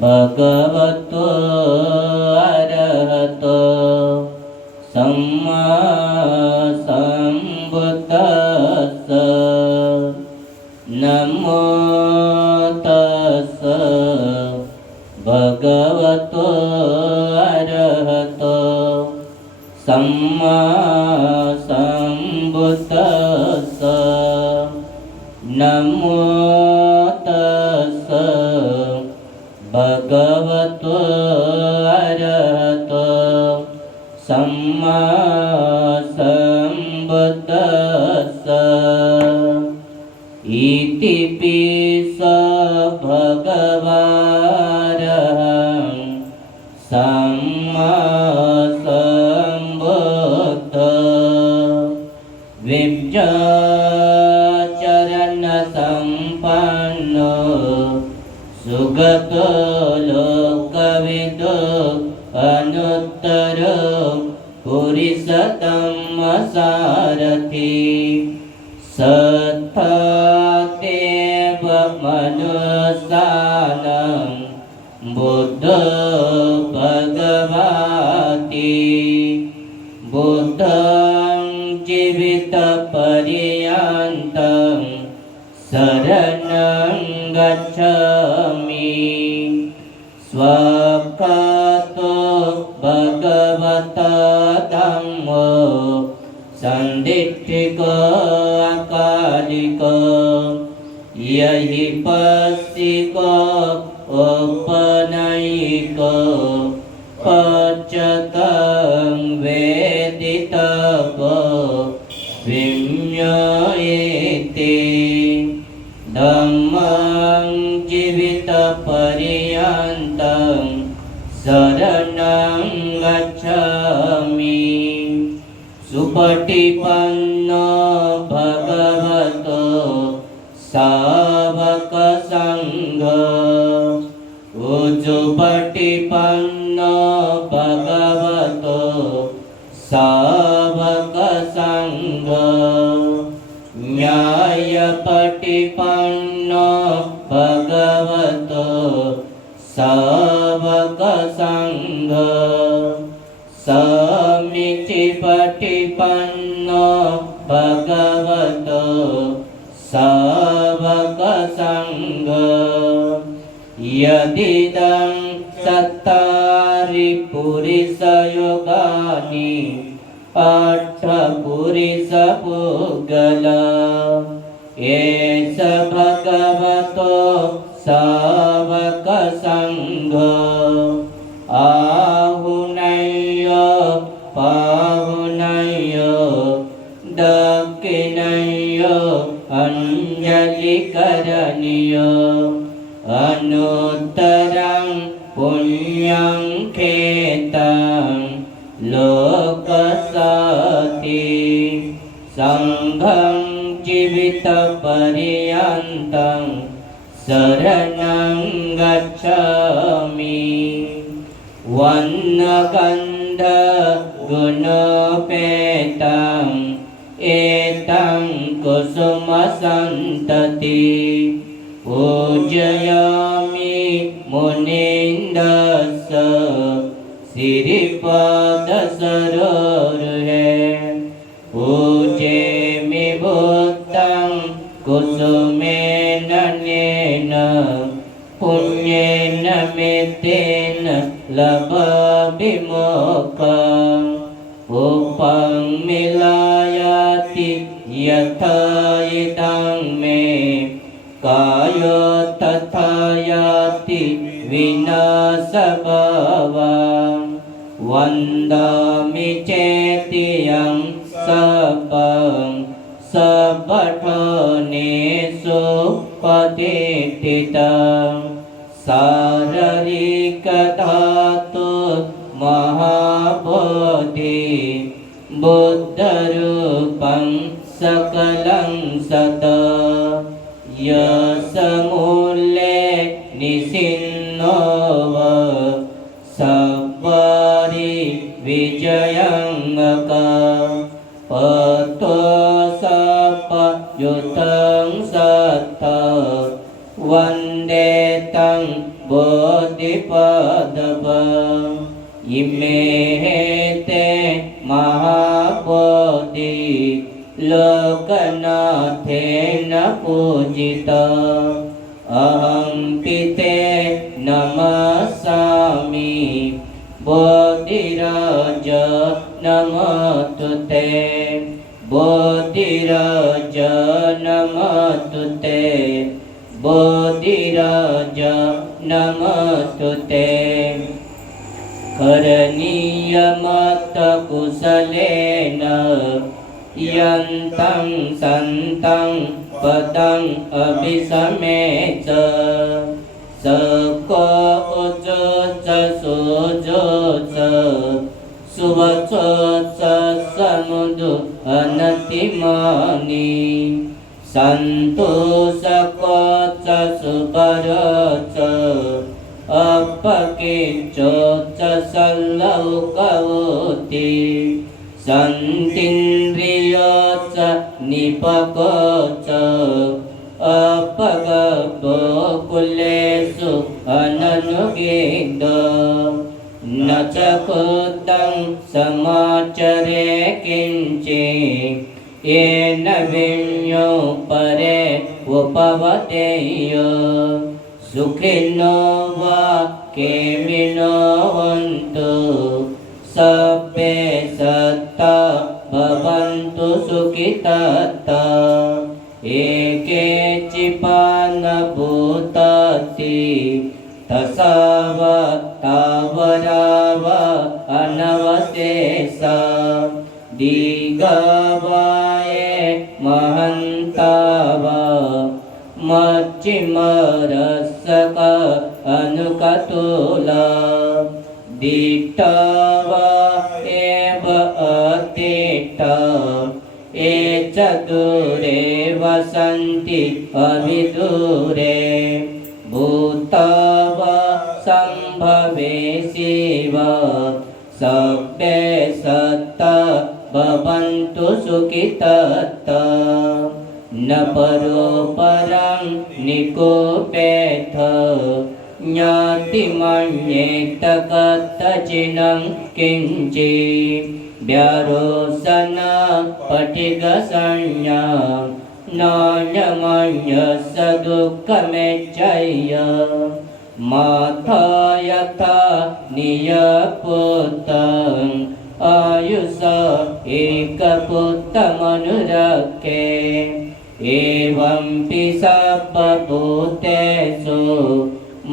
भगवतो अरहतो सम्मा सम्बुद्दस्स नमो तस्स भगवतो अरहतो सम्मा सम्बुद्दस्स नमो तस्स भगवतो अरहतो सम्मा सम्बुद्दस्स इति पिसा भगवारहं सम्मा सम्बुद्ध विद्याचरण संपन्नो सुगतो लोकविदो अनुत्तरो पुरुषोत्तम सारथि सत्तादेव मनुष्याणां बुद्धो भगवति बुद्धं जीवितपर्यन्तं शरणं गच्छामि स्वाक्षातो भगवता धम्मो सन्दिष्टिको अकालिको यहि पस्सिको औपनयिको पच्यतं वेदितको विम्येते धम्मं जीवितपर्यन्तं शरणं गच्छामि सुपटिपन्नो भगवतो सावकसङ्घ उजुपटिपन्नो भगवतो सावकसङ्घ न्यायपटिपन्नो भगवतो सावकसङ्घ समीचीपटिपन्नो भगवतो सावकसङ्घ यदिदं चत्तारि पुरुषयोगानि अष्टपुरुषपुद्गला एष भगवतो सावकसङ्घ आहुनय्य पाहुनय्य दक्षिणय्य अञ्जलिकरणीय अनुत्तरं पुण्यं खेतं लोकसति सङ्घं जीवितपर्यन्तं शरणं गच्छामि वर्णगन्धगुणोपेतं एतं कुसुमसन्तति पूजयामि मुनीन्द्रस्य श्रीपादसरोरुहे पूजेमि भूतं कुसुमेन नेन पुण्येन मितेन लभामि मोक्षम् उपं मिलायाति यथा इदं मे कायो तथा याति विनाशभावम् वन्दामि चेतियं सबं सबठनेषु प्रतिष्ठितं शारीरिकधातु महाबोधि बुद्धरूपं सकलं सत यशमूले निसिन्नो सवारि विजयङ्गक पतो सपयुतं सत्त वन्दे तं बोधिपादप इमे ते महाबोधि लोकनाथेन पूजिता अहं पिते नमस्सामि बोधिराज नमस्तुते बोधिराज नमस्तुते बोधिराज नमस्तुते करणीयमत कुशलेन यन्तं सन्तं पदं अभिसमेच सको उचोच सुजोच सुवचोच समुदु अनतिमानि सन्तोषकोच सुपरोच अपकिचोच सल्लौकवोति सन्तीन्द्रियोच निपकोच अपगपो कुलेषु अननुगेद न च कुतं समाचरे किञ्चित् येन विඤ्ञो परे उपवदेय सुखिनो वा केमिनो हन्तु सब्बे सत्ता भवन्तु सुखितत्ता एके चिपानभूतासि तसाव तावराव अनवशेषा दीर्घवाये महन्ताव मच्चिमरसक अनुकतुला दिट्टव एव अतिट्ट ये च दूरे वसन्ति अविदूरे भूतव सम्भवेशिव सब्बे सत्ता भवन्तु सुखितत्ता न परो परं निकोपेथ ज्ञातिमन्येत कथचिनं किञ्चित् व्यारोसन पठिगसंज्ञा नान्यमन्यस्य दुःखमेच्छय माथा यथा नियपुतं आयुष एकपुत्रमनुरक्षे एवं सर्वभूतेषु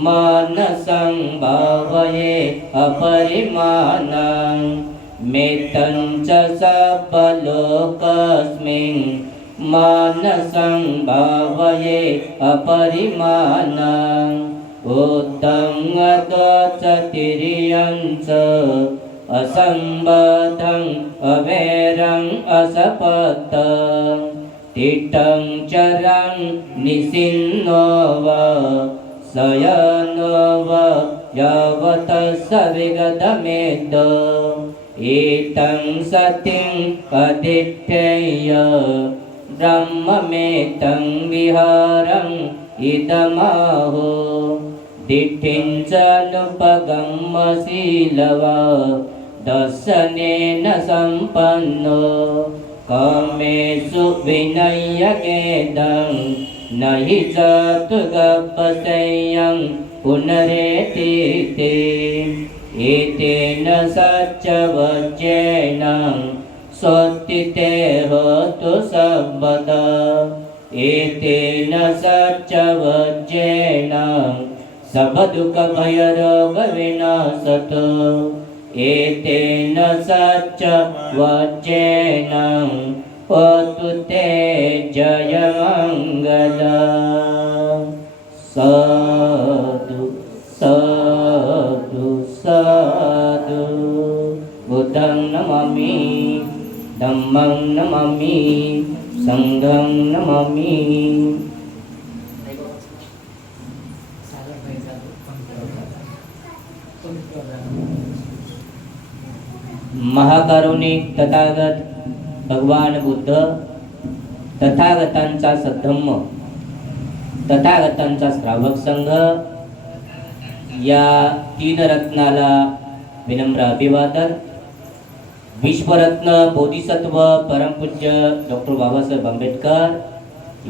मानसं भावये अपरिमाणं मेतं च सर्वलोकस्मिन् मानसं भावये अपरिमाणं उद्धं अदोचतिरियं च असम्बद्धं अवैरं असपतं तिष्ठं चरं निसिन्नो वा शयनो वा यावत् सविगतमेद एतं सतिम् अधिष्ठेय ब्रह्ममेतं विहारम् इदमाहो दिष्ठिं च नुपगम्यशीलवा दर्शनेन सम्पन्नो कामेषु विनय्यकेदं न हि चतुर्गपसंयं पुनरेतीते एतेन सच्चवच्चेन सोत्थिते होतु सर्वदा एतेन सच्चवच्चेन सबदुःखभयरोगविनाशतो एतेन सच्चवच्चेन होतु ते जयमङ्गल साधु साधु साधु बुद्धं नमामि धम्मं नमामि संघं नमामि महाकारुणिक तथागत भगवान बुद्ध तथागतांचा सद्धम्म तथागतांचा श्रावक संघ या तीन रत्नाला विनम्र अभिवादन. विश्वरत्न बोधिसत्व परमपूज्य डॉक्टर बाबासाहेब आंबेडकर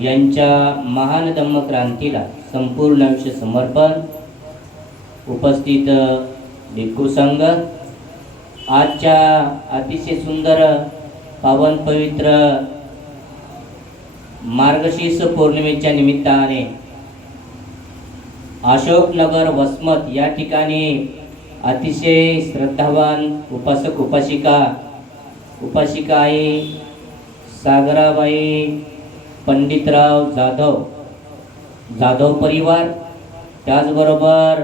यांच्या महान धम्मक्रांतीला संपूर्ण आयुष्य समर्पण. उपस्थित भिक्खू संघ, आजच्या अतिशय सुंदर पावन पवित्र मार्गशीर्ष पौर्णिमेच्या निमित्ताने अशोकनगर वसमत या ठिकाणी अतिशय श्रद्धावान उपासक उपासिका आई सागराबाई पंडितराव जाधव परिवार, त्याचबरोबर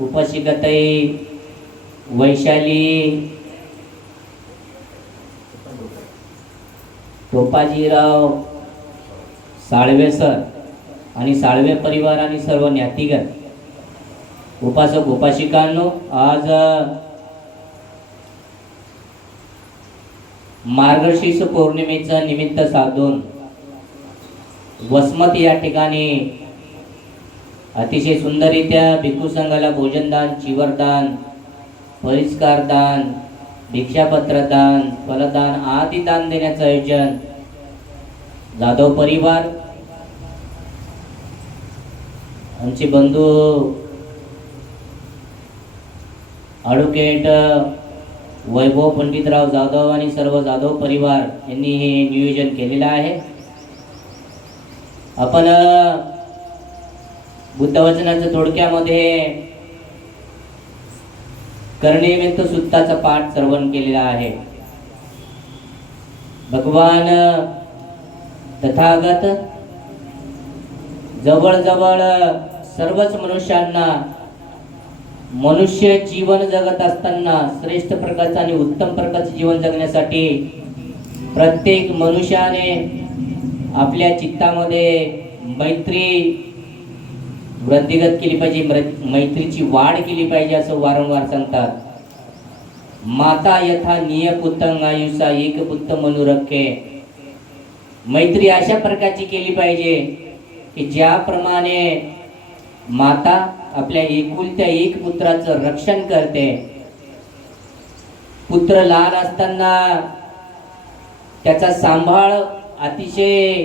उपासिकाताई वैशाली टोपाजीराव साळवे सर आणि साळवे परिवार आणि सर्व ज्ञातिगण, उपासक उपासिकांनो, आज मार्गशीर्ष पौर्णिमेचा निमित्त साधून वसमत या ठिकाणी अतिशय सुंदररित्या भिक्खू संघाला भोजनदान, चिवरदान, परिष्कारदान, भिक्षापत्रदान, फलदान आदी दान देण्याचं आयोजन जाधव परिवार, आमचे बंधू ॲडव्होकेट वैभव पंडितराव जाधव आणि सर्व जाधव परिवार यांनी हे नियोजन केलेलं आहे. आपण बुद्धवचनाच्या थोडक्यामध्ये कर्णिमेंत सुत्ताचा पाठ श्रवण केलेला आहे. भगवान तथागत जवळजवळ सर्वच मनुष्यांना मनुष्य जीवन जगत असताना श्रेष्ठ प्रकारचं आणि उत्तम प्रकारचे जीवन जगण्यासाठी प्रत्येक मनुष्याने आपल्या चित्तामध्ये मैत्री वृद्धिगत केली पाहिजे, मैत्रीची वाढ केली पाहिजे असं वारंवार सांगतात. माता यथा नियपुत्तंग आयुषा एक पुत्त मनुरखे. मैत्री अशा प्रकारची केली पाहिजे की ज्याप्रमाणे माता आपल्या एकुलत्या एक पुत्राचं रक्षण करते. पुत्र लहान असताना त्याचा सांभाळ अतिशय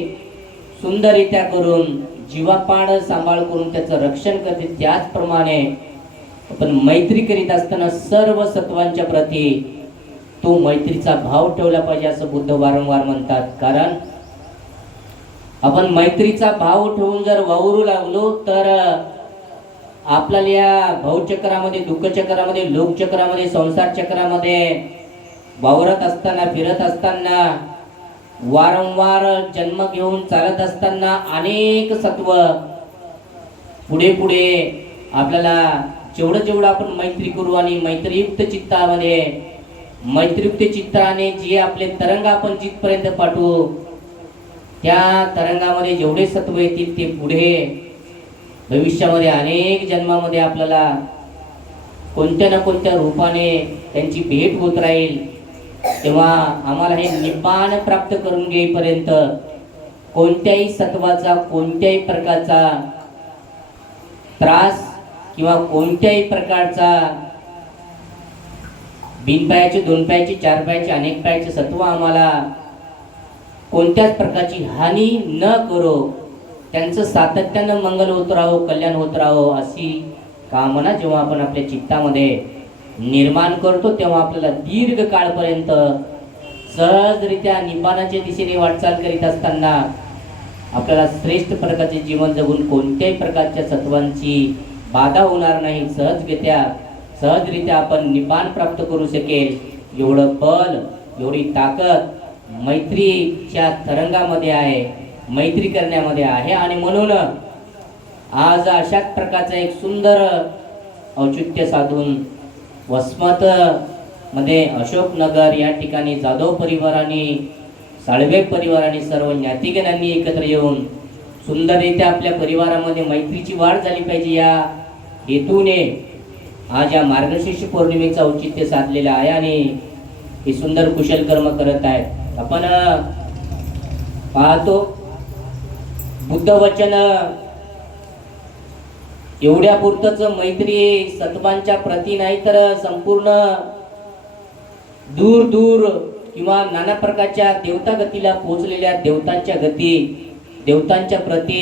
सुंदररित्या करून जीवापाड सांभाळ करून त्याचं रक्षण करते, त्याचप्रमाणे आपण मैत्री करीत असताना सर्व सत्वांच्या प्रती तो मैत्रीचा भाव ठेवला पाहिजे असं बुद्ध वारंवार म्हणतात. कारण आपण मैत्रीचा भाव ठेवून जर वावरू लागलो तर आपल्याला या भावचक्रामध्ये, दुःखचक्रामध्ये, लोकचक्रामध्ये, संसार चक्रामध्ये वावरत असताना, फिरत असताना, वारंवार जन्म घेऊन चालत असताना अनेक सत्व पुढे पुढे आपल्याला जेवढं आपण मैत्री करू आणि मैत्रीयुक्त चित्तामध्ये, मैत्रीयुक्त चित्ताने जे आपले तरंग आपण जिथपर्यंत पाठवू त्या तरंगामध्ये जेवढे सत्व येतील ते पुढे भविष्यामध्ये अनेक जन्मामध्ये आपल्याला कोणत्या ना कोणत्या रूपाने त्यांची भेट होत राहील. तेव्हा आम्हाला हे निब्बाण प्राप्त करून घेईपर्यंत कोणत्याही सत्वाचा, कोणत्याही प्रकारचा त्रास किंवा कोणत्याही प्रकारचा बिन पायाचे, दोन पायाचे, चार पायाचे, अनेक पायाचे सत्व आम्हाला कोणत्याच प्रकारची हानी न करो, त्यांचं सातत्यानं मंगल होत राहो, कल्याण होत राहो अशी कामना जेव्हा आपण आपल्या चित्तामध्ये निर्माण करतो तेव्हा आपल्याला दीर्घ काळपर्यंत सहजरित्या निब्बाणाच्या दिशेने वाटचाल करीत असताना आपल्याला श्रेष्ठ प्रकारचे जीवन जगून कोणत्याही प्रकारच्या सत्वांची बाधा होणार नाही. सहजरित्या आपण निब्बाण प्राप्त करू शकेल एवढं बल, एवढी ताकद मैत्रीच्या तरंगामध्ये आहे, मैत्री करण्यामध्ये आहे. आणि म्हणून आज अशाच प्रकारचं एक सुंदर औचित्य साधून वसमत मध्ये अशोकनगर या ठिकाणी जाधव परिवाराने, साळवे परिवाराने, सर्व ज्ञातिगणांनी एकत्र येऊन सुंदररित्या आपल्या परिवारामध्ये मैत्रीची वाढ झाली पाहिजे या हेतूने आज या मार्गशीर्ष पौर्णिमेचं औचित्य साधलेलं आहे आणि हे सुंदर कुशल कर्म करत आहेत. आपण पाहतो बुद्ध वचन एवढ्या पुरतच मैत्री सत्वांच्या प्रती नाही तर संपूर्ण दूर दूर किंवा नाना प्रकारच्या देवता गतीला पोहोचलेल्या देवतांच्या गती, देवतांच्या प्रती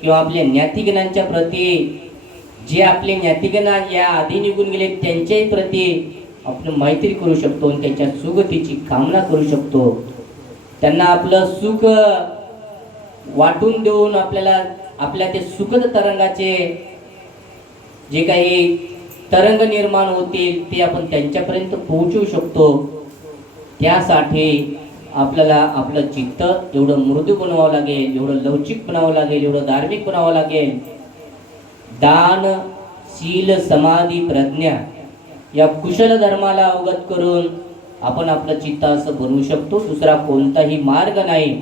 किंवा आपल्या ज्ञातिगणांच्या प्रती, जे आपले ज्ञातिगण या आधी निघून गेले त्यांच्याही प्रती आपण मैत्री करू शकतो आणि त्यांच्या सुगतीची कामना करू शकतो. त्यांना आपलं सुख वाटून देऊन आपल्याला आपल्या ते सुखद तरंगाचे जे काही तरंग निर्माण होतील ते आपण त्यांच्यापर्यंत पोहोचवू शकतो. त्यासाठी आपल्याला आपलं चित्त एवढं मृदू बनवावं लागेल, एवढं लवचिक बनावं लागेल, एवढं धार्मिक बनावं लागेल. दान, शील, समाधी, प्रज्ञा या कुशल धर्माला अवगत करून आपण आपलं चित्त असं बनवू शकतो. दुसरा कोणताही मार्ग नाही.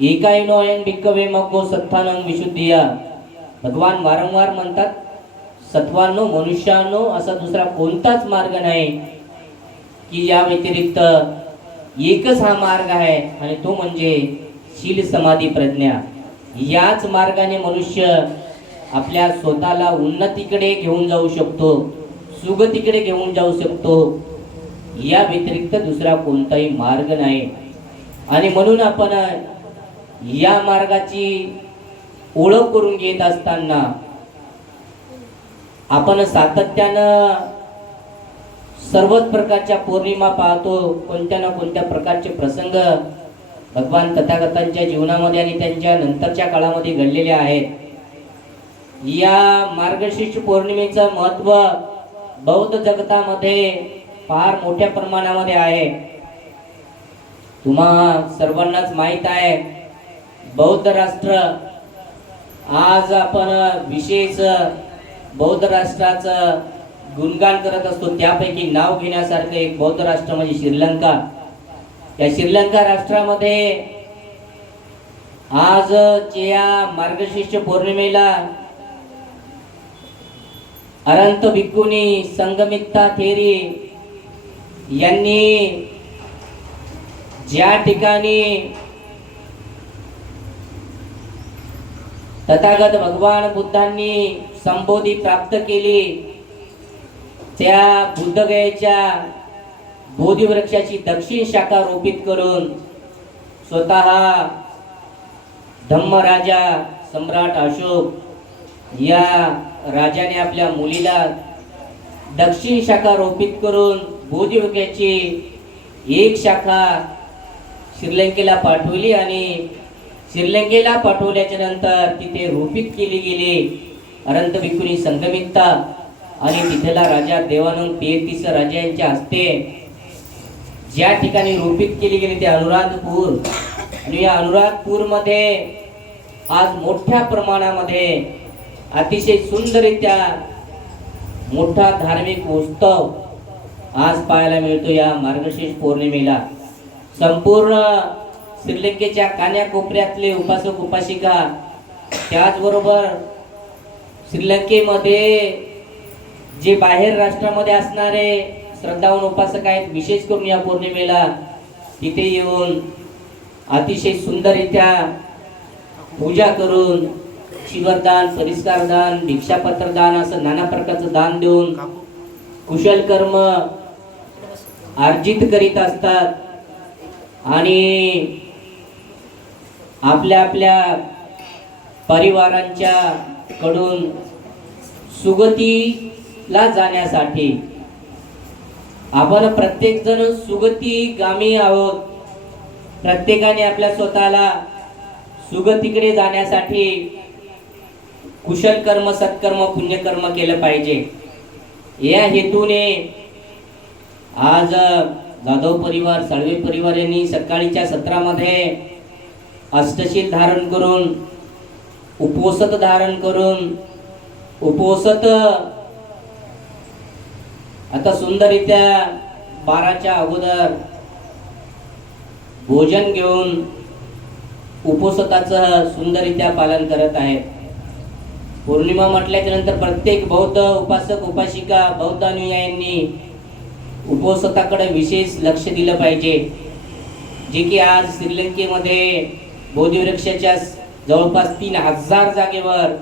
एकायनो अयन भिक्खवे मग्गो सत्तानं विशुद्धिया. भगवान वारंवार म्हणतात, सत्वांनो, मनुष्यानो, असा दुसरा कोणताच मार्ग नाही की या व्यतिरिक्त एकच हा मार्ग आहे आणि तो म्हणजे शील, समाधी, प्रज्ञा. याच मार्गाने मनुष्य आपल्या स्वतःला उन्नतीकडे घेऊन जाऊ शकतो, सुगतीकडे घेऊन जाऊ शकतो. या व्यतिरिक्त दुसरा कोणताही मार्ग नाही. आणि म्हणून आपण या मार्गाची ओळख करून घेत असताना आपण सातत्यानं सर्वच प्रकारच्या पौर्णिमा पाहतो. कोणत्या ना कोणत्या प्रकारचे प्रसंग भगवान तथागतांच्या जीवनामध्ये आणि त्यांच्या नंतरच्या काळामध्ये घडलेले आहेत. या मार्गशीर्ष पौर्णिमेचं महत्त्व बौद्ध जगतामध्ये फार मोठ्या प्रमाणामध्ये आहे. तुम्हा सर्वांनाच माहीत आहे, बौद्ध राष्ट्र आज आपण विशेष बौद्ध राष्ट्राचं गुणगान करत असतो. त्यापैकी नाव घेण्यासारखं एक बौद्ध राष्ट्र म्हणजे श्रीलंका. या श्रीलंका राष्ट्रामध्ये आज या मार्गशीर्ष पौर्णिमेला अरंत भिक्खुनी संगमित्ता थेरी यांनी ज्या ठिकाणी तथागत भगवान बुद्धांनी संबोधी प्राप्त केली त्या बुद्धगयेच्या बोधिवृक्षाची दक्षिण शाखा रोपित करून स्वतः धम्मराजा सम्राट अशोक या राजाने आपल्या मुलीला दक्षिण शाखा रोपित करून बोधिवृक्षाची एक शाखा श्रीलंकेला पाठवली आणि श्रीलंकेला पाठवल्याच्या नंतर तिथे रोपित केली गेली अरंत भिक्खुनी संगमित्ता. आणि तिथला राजा देवानंद 33 राजा यांच्या हस्ते ज्या ठिकाणी रोपित केली गेली ते अनुराधपूर. आणि या अनुराधपूरमध्ये आज मोठ्या प्रमाणामध्ये अतिशय सुंदररित्या मोठा धार्मिक उत्सव आज पाहायला मिळतो. या मार्गशीर्ष पौर्णिमेला संपूर्ण श्रीलंकेच्या कान्याकोपऱ्यातले उपासक उपासिका, त्याचबरोबर श्रीलंकेमध्ये जे बाहेर राष्ट्रामध्ये असणारे श्रद्धावान उपासक आहेत, विशेष करून या पौर्णिमेला तिथे येऊन अतिशय सुंदररित्या पूजा करून शिवरदान, परिस्कारदान, भिक्षापत्रदान असं नाना प्रकारचं दान देऊन कुशल कर्म अर्जित करीत असतात. आणि आपल्या आपल्या परिवारांच्या कडून सुगतीला जाण्यासाठी आपण प्रत्येक जण सुगती गामी आहोत. प्रत्येकाने आपल्या स्वतःला सुगतीकडे जाण्यासाठी कुशल कर्म, सत्कर्म, पुण्यकर्म केलं पाहिजे. या हेतूने आज जाधव परिवार, साळवे परिवार यांनी सकाळीच्या सत्रामध्ये अष्टशील धारण करून, उपोषत धारण करून, उपोषत आता सुंदररित्या 12च्या अगोदर भोजन घेऊन उपोषताचं सुंदररित्या पालन करत आहेत. पौर्णिमा म्हटल्याच्या नंतर प्रत्येक बौद्ध उपासक उपासिका, बौद्ध अनुयायांनी उपोषताकडे विशेष लक्ष दिलं पाहिजे. जे की आज श्रीलंकेमध्ये बोधिवृक्षाच्या जवळपास 3000 जागेवर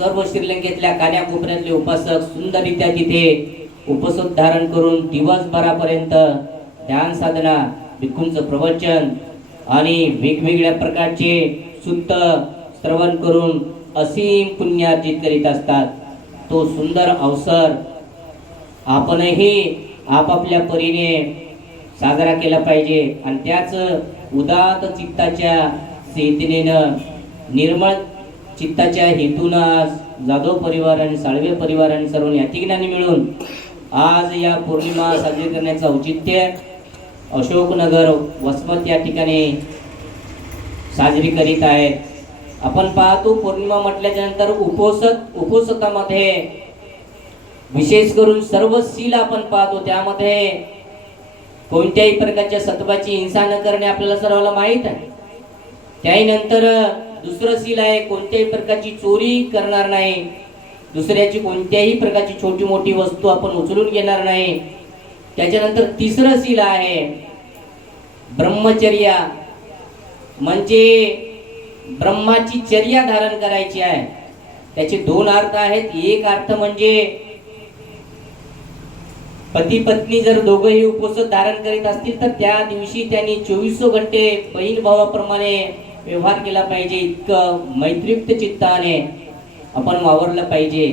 सर्व श्रीलंकेतल्या कान्याकोपऱ्यातले उपासक सुंदररित्या तिथे उपसद धारण करून दिवसभरापर्यंत ध्यान साधना, भिक्खूंचं प्रवचन आणि वेगवेगळ्या प्रकारचे सुत्त श्रवण करून असीम पुण्यार्जित करीत असतात. तो सुंदर अवसर आपणही आपापल्या परीने साजरा केला पाहिजे आणि त्याच उदात चित्ताच्या सेतनेनं, निर्मळ चित्ताच्या हेतून आज जाधव परिवार आणि साळवे परिवार आणि सर्व ज्ञातिज्ञांनी मिळून आज या पौर्णिमा साजरी करण्याचं औचित्य अशोकनगर वसमत या ठिकाणी साजरी करीत आहेत. आपण पाहतो पौर्णिमा म्हटल्याच्या नंतर उपोषकामध्ये विशेष करून सर्व सील आपण पाहतो. त्यामध्ये कोणत्याही प्रकारच्या सत्वाची हिंसा न करणे आपल्याला सर्वांना माहीत आहे. त्यानंतर दुसरं सील आहे, कोणत्याही प्रकारची चोरी करणार नाही, दुसऱ्याची कोणत्याही प्रकारची छोटी मोठी वस्तू आपण उचलून घेणार नाही. त्याच्यानंतर तिसरं सील आहे ब्रह्मचर्या, म्हणजे ब्रह्माची चर्या धारण करायची आहे. त्याचे दोन अर्थ आहेत. एक अर्थ म्हणजे पती पत्नी जर दोघंही उपवास धारण करीत असतील तर त्या दिवशी त्यांनी 24 घंटे बहीण भावाप्रमाणे व्यवहार केला पाहिजे. इतकं मैत्रीयुक्त चित्ताने आपण वावरलं पाहिजे.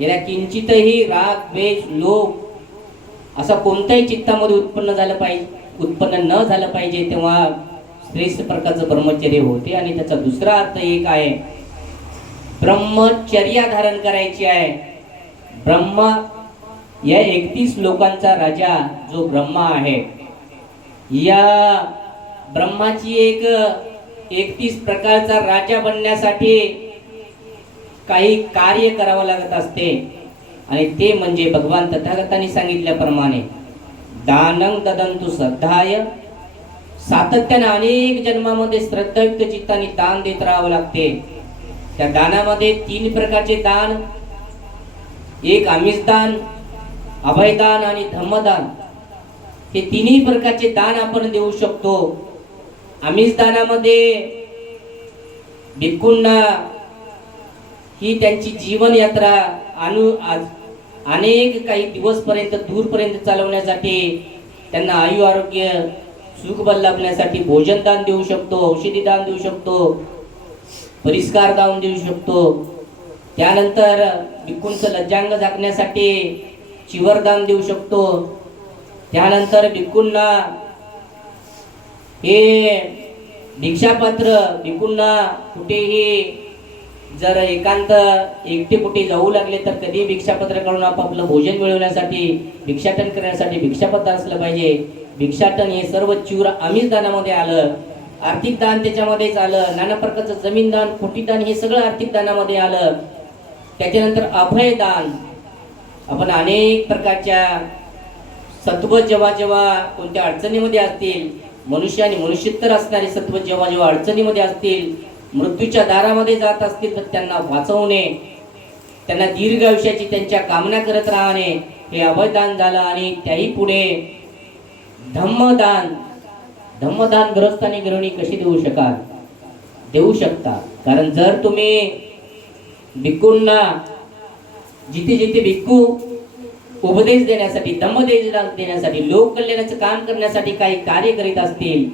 याला किंचितही राग, द्वेष, लोभ असा कोणताही चित्तामध्ये उत्पन्न न झालं पाहिजे. तेव्हा श्रेष्ठ प्रकारचं ब्रह्मचर्य होते. आणि त्याचा दुसरा अर्थ एक आहे, ब्रह्मचर्या धारण करायची आहे. ब्रह्मा या 31 लोकांचा राजा जो ब्रह्मा आहे, या ब्रह्माची एक 31 प्रकारचा राजा बनण्यासाठी काही कार्य करावं लागत असते. आणि ते म्हणजे भगवान तथागतांनी सांगितल्याप्रमाणे दानं ददंतु श्रद्धाय, सातत्याने अनेक जन्मामध्ये श्रद्धायुक्त चित्ताने दान देत राहावं लागते. त्या दानामध्ये 3 प्रकारचे दान, एक आमिषदान, अभयदान आणि धम्मदान, हे तिन्ही प्रकारचे दान आपण देऊ शकतो. आमिषदानामध्ये भिक्खूंना ही त्यांची जीवन यात्रा अनेक काही दिवसपर्यंत दूरपर्यंत चालवण्यासाठी, त्यांना आयु आरोग्य सुख बल लाभण्यासाठी भोजन दान देऊ शकतो, औषधी दान देऊ शकतो, परिष्कार दान देऊ शकतो. त्यानंतर भिक्खूंचं लज्जांग झाकण्यासाठी चिवरदान देऊ शकतो. त्यानंतर भिक्खूंना हे भिक्षापात्र, भिक्खूंना कुठेही जर एकांत एकटे कुठे जाऊ लागले तर कधी भिक्षापत्र काढून आपापलं भोजन मिळवण्यासाठी, भिक्षाटन करण्यासाठी भिक्षापत्र असलं पाहिजे. भिक्षाटन हे सर्व चिवर आमिष दानामध्ये आलं. आर्थिक दान त्याच्यामध्येच आलं. नाना प्रकारचं जमीन दान, खोटी दान हे सगळं आर्थिक दानामध्ये आलं. त्याच्यानंतर अभय दान, आपण अनेक प्रकारच्या सत्व जेव्हा जेव्हा कोणत्या अडचणीमध्ये असतील, मनुष्य आणि मनुष्योत्तर असणारे सत्व जेव्हा जेव्हा अडचणीमध्ये असतील, मृत्यूच्या दारामध्ये जात असतील तर त्यांना वाचवणे, त्यांना दीर्घ आयुष्याची त्यांच्या कामना करत राहणे, हे अभयदान झालं. आणि त्याही पुढे धम्मदान. धम्मदान गृहस्थांनी गृहिणी कशी देऊ शकता. कारण जर तुम्ही भिक्खूंना जिथे जिथे भिक्खू उपदेश देण्यासाठी, धम्मदेश देण्यासाठी, लोक कल्याणाचं काम करण्यासाठी काही कार्य करीत असतील,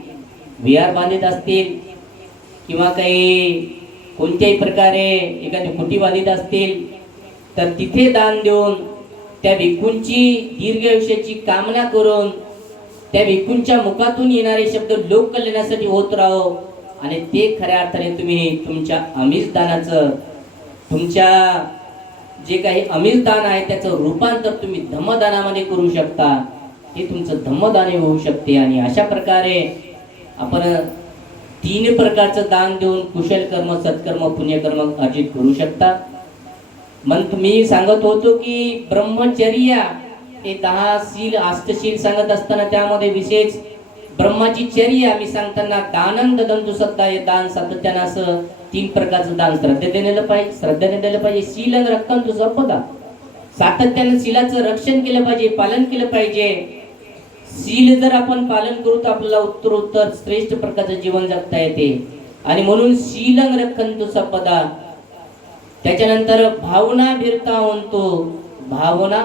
विहार बांधित असतील किंवा काही कोणत्याही प्रकारे एखादी कुटी बांधित असतील तर तिथे दान देऊन त्या भिक्खूंची दीर्घ आयुष्याची कामना करून त्या भिक्खूंच्या मुखातून येणारे शब्द लोक कल्याणासाठी होत राहो. आणि ते खऱ्या अर्थाने तुम्ही तुमच्या आमिषदानाचं, तुमच्या जे काही आमिषदान आहे त्याचं रूपांतर तुम्ही धम्मदानामध्ये करू शकता. हे तुमचं धम्मदान होऊ शकते. आणि अशा प्रकारे आपण 3 प्रकारचं दान देऊन कुशल कर्म, सत्कर्म, पुण्यकर्म अर्जित करू शकता. मग मी सांगत होतो की ब्रह्मचर्या हे 10 शील, अष्टशील सांगत असताना त्यामध्ये विशेष ब्रह्माची चर्या मी सांगताना दानं ददंतु श्रद्धाय, दान सातत्यानं असं 3 प्रकारचं दान श्रद्धेने दिलं पाहिजे. शीलं रक्षन्तु संपदा, सातत्यानं शीलाचं रक्षण केलं पाहिजे, पालन केलं पाहिजे. शील जर आपण पालन करू तर आपल्याला उत्तरोत्तर श्रेष्ठ प्रकारचं जीवन जगता येते. आणि म्हणून शीलं रक्षन्तु संपदा, त्याच्यानंतर भावना भिरता म्हणतो, भावना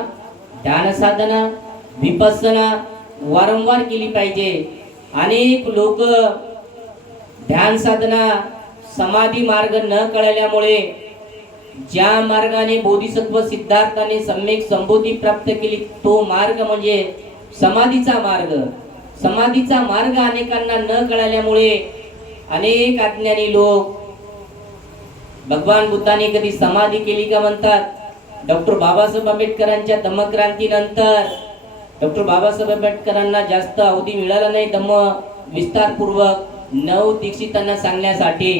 ध्यान साधना विपස්සना वारंवार केली पाहिजे. अनेक लोक ध्यान साधना समाधी मार्ग न कळल्यामुळे, ज्या मार्गाने बोधिसत्व सिद्धार्थाने सम्यक संबोधी प्राप्त केली तो मार्ग म्हणजे समाधीचा मार्ग. समाधीचा मार्ग अनेकांना न कळल्यामुळे अनेक अज्ञानी लोक, भगवान बुद्धाने कधी समाधी केली का म्हणतात. डॉक्टर बाबासाहेब आंबेडकरांच्या धम्मक्रांतीनंतर डॉक्टर बाबासाहेब आंबेडकरांना जास्त अवधी मिळाला नाही धम्म विस्तारपूर्वक नव दीक्षितांना सांगण्यासाठी.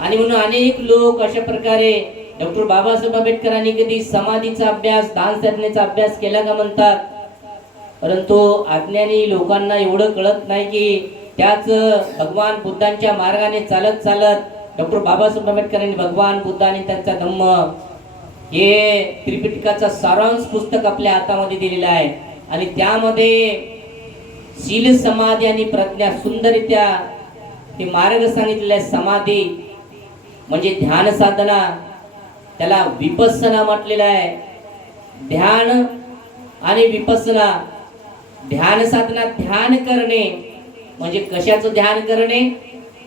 आणि म्हणून अनेक लोक अशा प्रकारे डॉक्टर बाबासाहेब आंबेडकरांनी कधी समाधीचा अभ्यास ध्यान साधनेचा अभ्यास केला का म्हणतात. परंतु अज्ञानी लोकांना एवढं कळत नाही की त्याच भगवान बुद्धांच्या मार्गाने चालत चालत डॉक्टर बाबासाहेब आंबेडकरांनी भगवान बुद्धांनी त्यांचा धम्म हे त्रिपिटकाचा सारांश पुस्तक आपल्या हातामध्ये दिलेला आहे. आणि त्यामध्ये शील समाधी आणि प्रज्ञा सुंदररित्या हे मार्ग सांगितलेला आहे. समाधी म्हणजे ध्यान साधना, त्याला विपස්සना म्हटलेलं आहे. ध्यान आणि विपස්සना. ध्यान साधना ध्यान करणे म्हणजे कशाचं ध्यान करणे,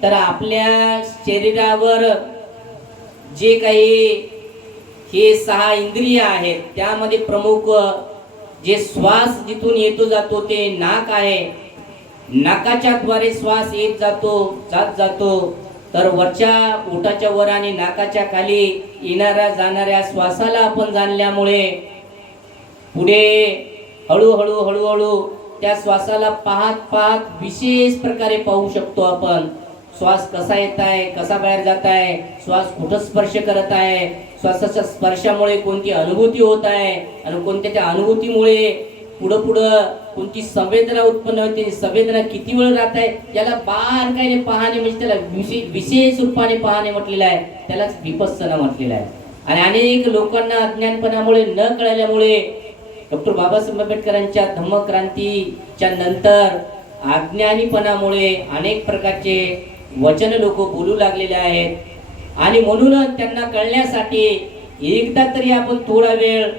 तर आपल्या शरीरावर जे काही हे 6 इंद्रिय आहेत त्यामध्ये प्रमुख जे श्वास जिथून येतो जातो ते नाक आहे. नाकाच्या द्वारे श्वास येत जातो. तर वरच्या ओठाच्या वर आणि नाकाच्या खाली येणाऱ्या जाणाऱ्या श्वासाला आपण जाणल्यामुळे पुढे हळूहळू त्या श्वासाला पाहत विशेष प्रकारे पाहू शकतो आपण. श्वास कसा येत आहे, कसा बाहेर जात आहे, श्वास कुठं स्पर्श करत आहे, श्वासाच्या स्पर्शामुळे कोणती अनुभूती होत आहे आणि कोणत्या त्या अनुभूतीमुळे पुढं कोणती संवेदना उत्पन्न होते, संवेदना किती वेळ राहत आहे, याला बारकाईने पाहणे म्हणजे त्याला विशेष रूपाने पाहणे म्हटलेलं आहे. त्यालाच विपස්සना म्हटलेलं आहे. आणि अनेक लोकांना अज्ञानपणामुळे न कळल्यामुळे डॉक्टर बाबासाहेब आंबेडकरांच्या धम्मक्रांतीच्या नंतर अज्ञानीपणामुळे अनेक प्रकारचे वचन लोक बोलू लागलेले आहेत. आणि म्हणूनच त्यांना कळण्यासाठी एकदा तरी आपण थोडा वेळ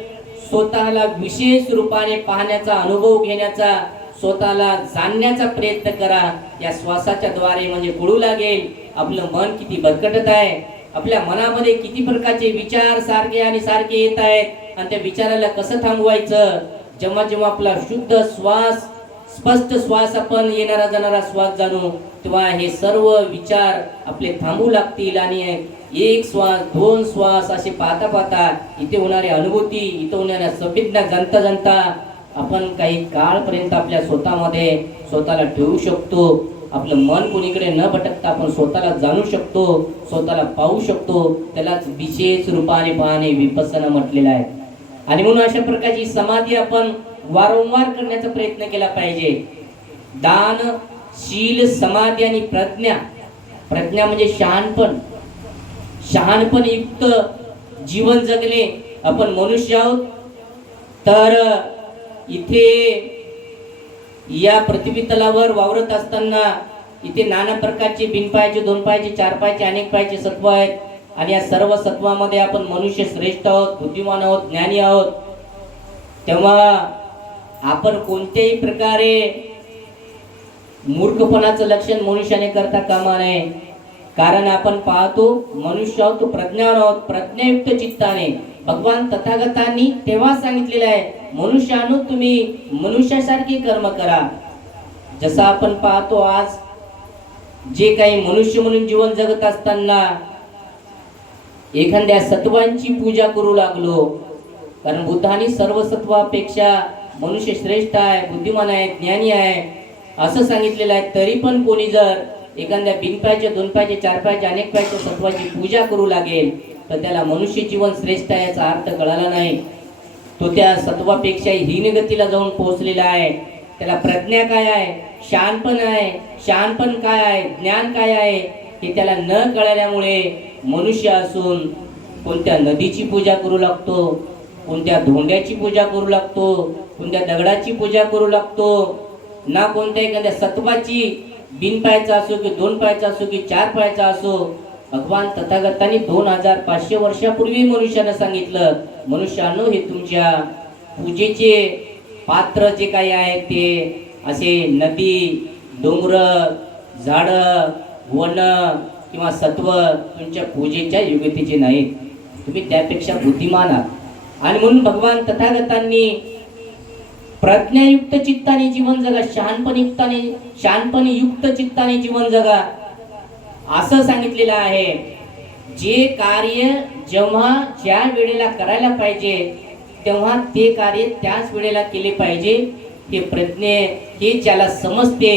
स्वतःला विशेष रूपाने पाहण्याचा, अनुभव घेण्याचा, स्वतःला जाणण्याचा प्रयत्न करा. या श्वासाच्या द्वारे म्हणजे कळू लागेल आपलं मन किती भरकटत आहे, आपल्या मनामध्ये किती प्रकारचे विचार सारखे येत आहेत आणि त्या विचाराला कसं थांबवायचं. जेव्हा आपला शुद्ध श्वास, स्पष्ट श्वास आपण येणारा जाणारा श्वास जाणू, तेव्हा हे सर्व विचार आपले थांबू लागतील. आणि एक श्वास, 2 श्वास असे पाहता इथे होणारी अनुभूती, इथे होणाऱ्या संवेदना जाणता आपण काही काळपर्यंत आपल्या स्वतःला ठेवू शकतो. आपलं मन कोणीकडे न भटकता आपण स्वतःला जाणू शकतो, स्वतःला पाहू शकतो. त्यालाच विशेष रूपाने पाहणे विपස්සना म्हटलेलं आहे. आणि म्हणून अशा प्रकारची समाधी आपण वारंवार करण्याचा प्रयत्न केला पाहिजे. दान, शील, समाधी आणि प्रज्ञा. प्रज्ञा म्हणजे शहाणपण युक्त जीवन जगणे. आपण मनुष्य आहोत, तर इथे या पृथ्वी तलावर वावरत असताना इथे नाना प्रकारचे बिनपायाचे, 2 पायाचे, 4 पायाचे, अनेक पायाचे सत्व आहेत. आणि या सर्व सत्वामध्ये आपण मनुष्य श्रेष्ठ आहोत, बुद्धिमान आहोत, ज्ञानी आहोत. तेव्हा आपण कोणत्याही प्रकारे मूर्खपणाचं लक्षण मनुष्याने करता कामा नये. कारण आपण पाहतो मनुष्य आहोत, तो प्रज्ञान आहोत. प्रज्ञायुक्त चित्ताने भगवान तथागतांनी तेव्हा सांगितलेलं आहे, मनुष्यानो तुम्ही मनुष्यासारखे कर्म करा. जसं आपण पाहतो आज जे काही मनुष्य म्हणून जीवन जगत असताना एखाद्या सत्वांची पूजा करू लागलो. कारण बुद्धांनी सर्व सत्वापेक्षा मनुष्य श्रेष्ठ आहे, बुद्धिमान आहे, ज्ञानी आहे असं सांगितलेलं आहे. तरी पण कोणी जर एखाद्या बिनपायाच्या, 2 पायाच्या, 4 पायाच्या, अनेक पायाच्या सत्वाची पूजा करू लागेल तर त्याला मनुष्य जीवन श्रेष्ठ आहे याचा अर्थ कळाला नाही. तो त्या सत्वापेक्षा हीनगतीला जाऊन पोहोचलेला आहे. त्याला प्रज्ञा काय आहे, शहाणपण काय आहे, ज्ञान काय आहे हे त्याला न कळल्यामुळे मनुष्य असून कोणत्या नदीची पूजा करू लागतो, कोणत्या धोंड्याची पूजा करू लागतो, कोणत्या दगडाची पूजा करू लागतो, ना कोणत्या एखाद्या सत्वाची, बिनपायाचा असो की 2 पायाचा असो की 4 पायाचा असो, भगवान तथागतांनी 2500 वर्षापूर्वी मनुष्यानं सांगितलं, मनुष्यानो हे तुमच्या पूजेचे पात्र जे काही आहे ते असे नदी, डोंगर, झाड, वन किंवा सत्व तुमच्या पूजेच्या योग्यतेचे नाहीत, तुम्ही त्यापेक्षा बुद्धिमान आहात. आणि म्हणून भगवान तथागतांनी प्रज्ञायुक्त चित्ताने जीवन जगा, शहाणपणीयुक्त चित्ताने जीवन जगा असं सांगितलेलं आहे. जे कार्य जेव्हा ज्या वेळेला करायला पाहिजे तेव्हा ते कार्य त्याच वेळेला केले पाहिजे. हे ज्याला समजते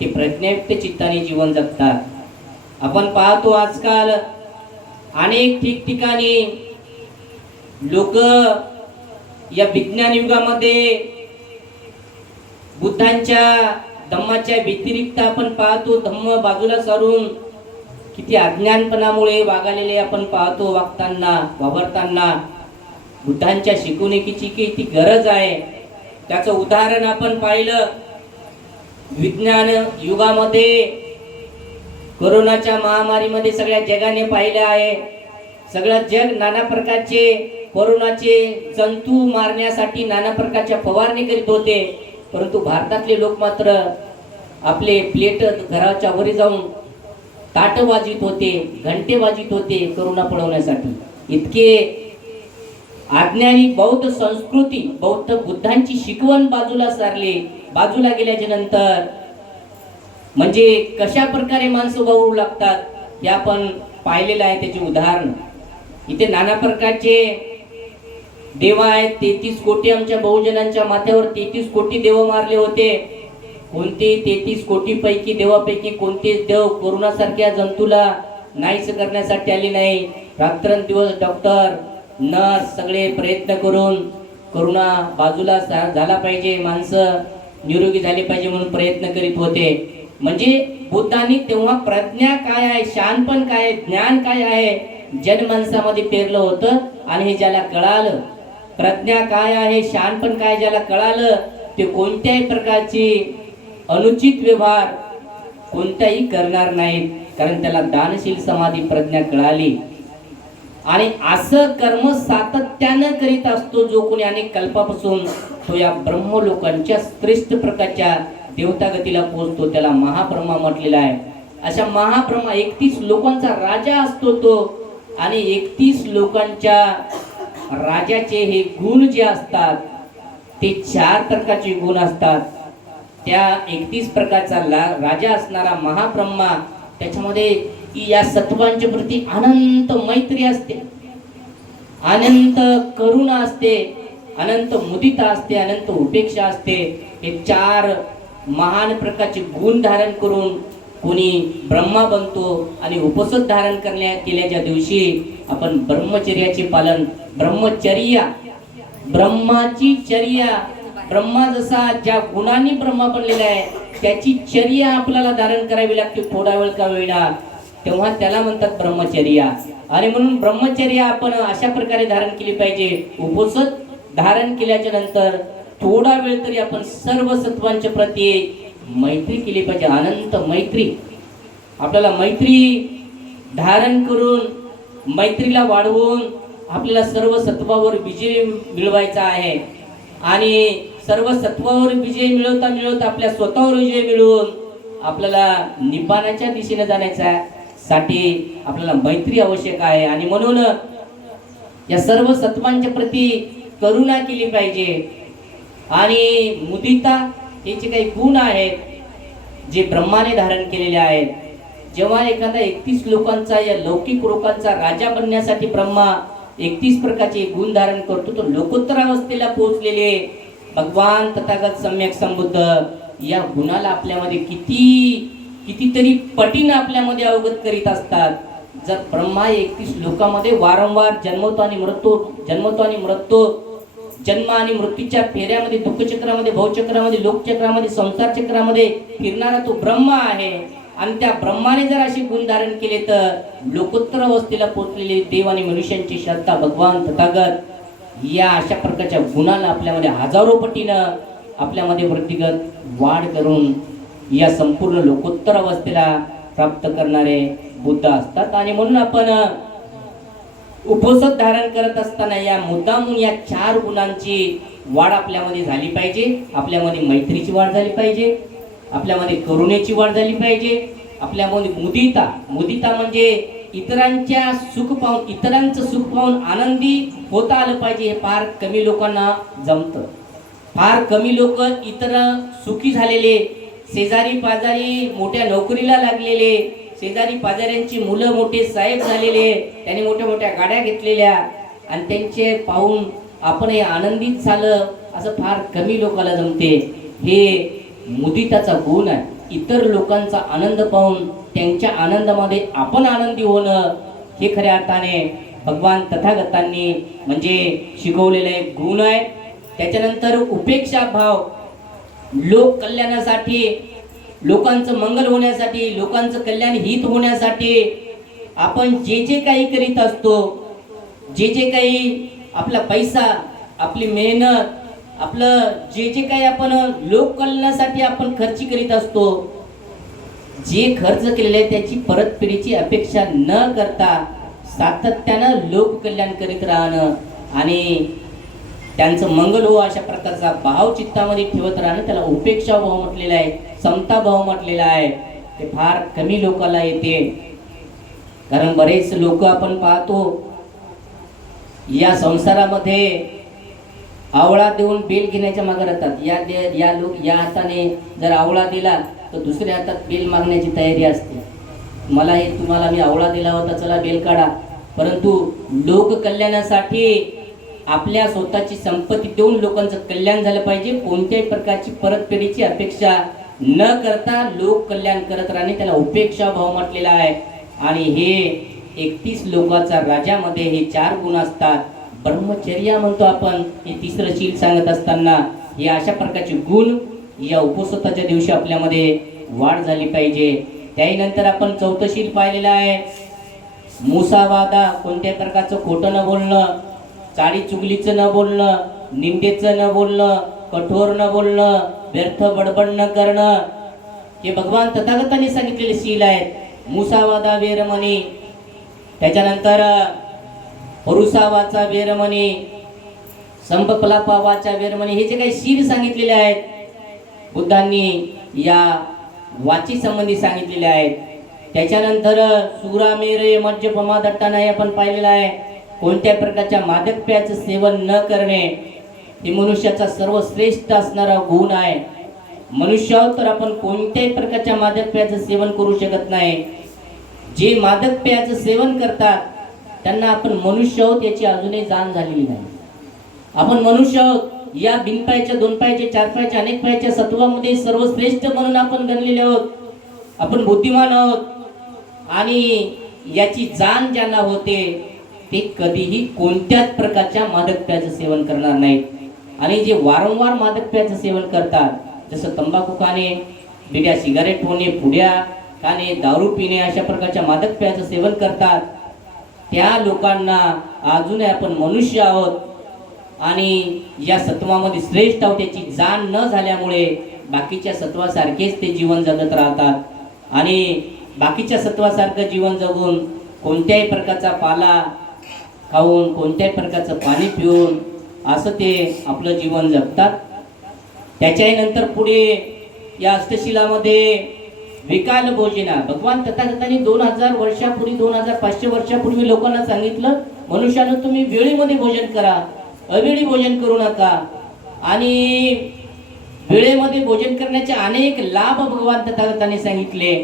ते प्रज्ञायुक्त चित्ताने जीवन जगतात. आपण पाहतो आजकाल अनेक ठिकठिकाणी लोक या विज्ञान युगामध्ये बुद्धांच्या धम्माच्या व्यतिरिक्त आपण पाहतो धम्म बाजूला सारून किती अज्ञानपणामुळे वागलेले आपण पाहतो. वावरताना बुद्धांच्या शिकवणुकीची किती गरज आहे त्याचं उदाहरण आपण पाहिलं. विज्ञान युगामध्ये कोरोनाच्या महामारीमध्ये सगळ्या जगाने पाहिलं आहे. सगळं जग नाना प्रकारचे कोरोनाचे जंतू मारण्यासाठी नाना प्रकारच्या फवारणी करीत होते, परंतु भारतातले लोक मात्र आपले प्लेट घराच्या वरी जाऊन ताट वाजवित होते, घंटे वाजवित होते कोरोना पळवण्यासाठी. इतके अज्ञानी बौद्ध संस्कृती, बौद्ध बुद्धांची शिकवण बाजूला सारली. बाजूला गेल्याच्या नंतर म्हणजे कशा प्रकारे माणसं वावरू लागतात हे आपण पाहिलेलं आहे. त्याचे उदाहरण इथे नाना प्रकारचे देव आहेत. 33 कोटी आमच्या बहुजनांच्या माथ्यावर 33 कोटी देव मारले होते. कोणते 33 कोटी पैकी देवापैकी कोणतेच देव कोरोनासारख्या जंतूला नाहीच करण्यासाठी आले नाही. रात्रंदिवस डॉक्टर, नर्स सगळे प्रयत्न करून कोरोना बाजूला झाला पाहिजे, माणसं निरोगी झाले पाहिजे म्हणून प्रयत्न करीत होते. म्हणजे बुद्धांनी तेव्हा प्रज्ञा काय आहे, शहाणपण काय आहे, ज्ञान काय आहे जनमानसामध्ये पेरलं होतं. आणि हे ज्याला कळालं, प्रज्ञा काय आहे, शहाणपण काय ज्याला कळालं, ते कोणत्याही प्रकारची अनुचित व्यवहार कोणताही करणार नाहीत, कारण त्याला दानशील समाधी प्रज्ञा कळाली. आणि असं कर्म सातत्यानं करीत असतो जो कोणी अनेक कल्पापासून, तो या ब्रह्मलोकांच्या श्रेष्ठ प्रकारच्या देवतागतीला पोहोचतो. त्याला महाब्रह्मा म्हटलेला आहे. अशा महाब्रह्मा 31 लोकांचा राजा असतो तो. आणि 31 लोकांच्या राजाचे हे गुण जे असतात ते 4 प्रकारचे गुण असतात. त्या 31 प्रकारचा राजा असणारा महाब्रह्मा, त्याच्यामध्ये या सत्वांच्या प्रती अनंत मैत्री असते, अनंत करुणा असते, अनंत मुदिता असते, अनंत उपेक्षा असते. हे 4 महान प्रकारचे गुण धारण करून कोणी ब्रह्मा बनतो. आणि उपसद धारण केल्याच्या दिवशी आपण ब्रह्मचर्याचे पालन, ब्रह्मचर्या, ब्रह्माची चर्या, ब्रह्मा जसा ज्या गुणांनी ब्रह्मा बनलेला आहे त्याची चर्या आपल्याला धारण करावी लागते, थोडा वेळ का होईना, तेव्हा त्याला म्हणतात ब्रह्मचर्या. आणि म्हणून ब्रह्मचर्या आपण अशा प्रकारे धारण केली पाहिजे. उपसद धारण केल्याच्या नंतर थोडा वेळ तरी आपण सर्व सत्वांच्या प्रती मैत्री केली पाहिजे, अनंत मैत्री. आपल्याला मैत्री धारण करून, मैत्रीला वाढवून आपल्याला सर्व सत्वावर विजय मिळवायचा आहे. आणि सर्व सत्वावर विजय मिळवता मिळवता आपल्या स्वतःवर विजय मिळवून आपल्याला निब्बाणाच्या दिशेने जाण्याचा साठी आपल्याला मैत्री आवश्यक आहे. आणि म्हणून या सर्व सत्वांच्या प्रती करुणा केली पाहिजे. आणि मुदिता हे जे काही गुण आहेत जे ब्रह्माने धारण केलेले आहेत. जेव्हा एखादा 31 लोकांचा, या लौकिक लोकांचा राजा बनण्यासाठी ब्रह्मा 31 प्रकारचे गुण धारण करतो, तो लोकोत्तर अवस्थेला पोहोचलेले भगवान तथागत सम्यक संबुद्ध या गुणाला आपल्यामध्ये कितीतरी पटीने आपल्यामध्ये अवगत करीत असतात. जर ब्रह्मा 31 लोकांमध्ये वारंवार जन्मतो आणि मृत्यूतो, जन्म आणि मृत्यूच्या फेऱ्यामध्ये, दुःखचक्रामध्ये, भवचक्रामध्ये, लोकचक्रामध्ये, संसार चक्रामध्ये फिरणारा तो ब्रह्मा आहे. आणि त्या ब्रह्माने जर असे गुण धारण केले तर लोकोत्तर अवस्थेला पोहोचलेले देव आणि मनुष्यांची श्रद्धा भगवान तथागत या अशा प्रकारच्या गुणाला आपल्यामध्ये हजारो पटीनं आपल्यामध्ये वृद्धिगत वाढ करून या संपूर्ण लोकोत्तर अवस्थेला प्राप्त करणारे बुद्ध असतात. आणि म्हणून आपण उपसत धारण करत असताना या मुद्दामून या 4 गुणांची वाढ आपल्यामध्ये झाली पाहिजे. आपल्यामध्ये मैत्रीची वाढ झाली पाहिजे, आपल्यामध्ये करुणेची वाढ झाली पाहिजे, आपल्यामध्ये मुदिता म्हणजे इतरांच्या सुख पाहून, इतरांचं सुख पाहून आनंदी होता आलं पाहिजे. हे फार कमी लोकांना जमतं. फार कमी लोक इतर सुखी झालेले, शेजारी पाजारी मोठ्या नोकरीला लागलेले, शेजारी पाजाऱ्यांची मुलं मोठे साहेब झालेले, त्यांनी मोठ्या मोठ्या गाड्या घेतलेल्या, आणि त्यांचे पाहून आपण हे आनंदित झालं असं फार कमी लोकांना जमते. हे मुदिताचा गुण आहे. इतर लोकांचा आनंद पाहून त्यांच्या आनंदामध्ये आपण आनंदी होणं, हे खऱ्या अर्थाने भगवान तथागतांनी म्हणजे शिकवलेला एक गुण आहे. त्याच्यानंतर उपेक्षा भाव, लोक कल्याणासाठी, लोकांचं मंगल होण्यासाठी, लोकांचं कल्याण हित होण्यासाठी आपण जे जे काही करीत असतो, जे काही आपला पैसा, आपली मेहनत, आपलं जे काही आपण लोक कल्याणासाठी आपण खर्च करीत असतो, जे खर्च केलेले आहे त्याची परतफेडीची अपेक्षा न करता सातत्यानं लोक कल्याण करीत राहणं आणि त्यांचं मंगल हो अशा प्रकारचा भाव चित्तामध्ये ठेवत राहणं, त्याला उपेक्षा भाव म्हटलेला आहे, समता भाव म्हटलेला आहे. ते फार कमी लोकांना येते. कारण बरेच लोक आपण पाहतो या संसारामध्ये आवळा देऊन बेल घेण्याच्या मागे राहतात. या हाताने जर आवळा दिला तर दुसऱ्या हातात बेल मागण्याची तयारी असते. मला हे तुम्हाला मी आवळा दिला होता, चला बेल काढा. परंतु लोक कल्याणासाठी आपल्या स्वतःची संपत्ती देऊन लोकांचं कल्याण झालं पाहिजे. कोणत्याही प्रकारची परतफेडीची अपेक्षा न करता लोक कल्याण करत राहणे, त्याला उपेक्षा भाव म्हटलेला आहे. आणि हे 31 लोकांचा राजामध्ये हे 4 गुण असतात. ब्रह्मचर्या म्हणतो आपण, हे 3रं शील सांगत असताना हे अशा प्रकारचे गुण या उपसताच्या दिवशी आपल्यामध्ये वाढ झाली पाहिजे. त्यानंतर आपण 4थं शील पाहिलेलं आहे, मुसावादा, कोणत्याही प्रकारचं खोटं न बोलणं, चाडी चुगलीचं न बोलणं, निंदेचं न बोलणं, कठोर न बोलणं, व्यर्थ बडबड न करणं, हे भगवान तथागतांनी सांगितलेले शील आहेत. मुसावादा वेरमणी, त्याच्यानंतर परुसावाचा वेरमणी, संपपलापावाचा वेरमणी, हे जे काही शील सांगितलेले आहेत बुद्धांनी या वाची संबंधी सांगितलेले आहेत. त्याच्यानंतर सुरामेरे मद्यपमादट्टाना हे आपण पाहिलेलं आहे. कोणत्या प्रकारच्या मादक पेयाचं सेवन न करणे, हे मनुष्याचा सर्वश्रेष्ठ असणारा गुण आहे. मनुष्य तर आपण कोणत्याही प्रकारच्या मादक पेयाचं सेवन करू शकत नाही. जे मादक पेयाचं सेवन करतात त्यांना आपण मनुष्य आहोत याची अजूनही जाण झालेली नाही. आपण मनुष्य आहोत, या बिनपायाच्या, 2 पायाच्या, 4 पायाच्या, अनेक पायाच्या सत्वामध्ये सर्वश्रेष्ठ म्हणून आपण गणलेले आहोत. आपण बुद्धिमान आहोत आणि याची जाण ज्यांना होते ते कधीही कोणत्याच प्रकारच्या मादक पेयाचं सेवन करणार नाहीत. आणि जे वारंवार मादक पेयाचं सेवन करतात, जसं तंबाखू खाणे, बिड्या सिगारेट होणे, पुड्या खाणे, दारू पिणे, अशा प्रकारच्या मादक पेयाचं सेवन करतात, त्या लोकांना अजूनही आपण मनुष्य आहोत आणि या सत्वामध्ये श्रेष्ठ आहोत याची जाण न झाल्यामुळे बाकीच्या सत्वासारखेच ते जीवन जगत राहतात. आणि बाकीच्या सत्वासारखं जीवन जगून कोणत्याही प्रकारचा पाला खाऊन, कोणत्याही प्रकारचं पाणी पिऊन असं ते आपलं जीवन जगतात. त्याच्याही नंतर पुढे या अष्टशिलामध्ये विकाल भोजना, भगवान तथागतांनी 2000 वर्षापूर्वी, 2500 वर्षापूर्वी लोकांना सांगितलं, मनुष्यानं तुम्ही वेळेमध्ये भोजन करा, अवेळी भोजन करू नका. आणि वेळेमध्ये भोजन करण्याचे अनेक लाभ भगवान तथागतांनी सांगितले.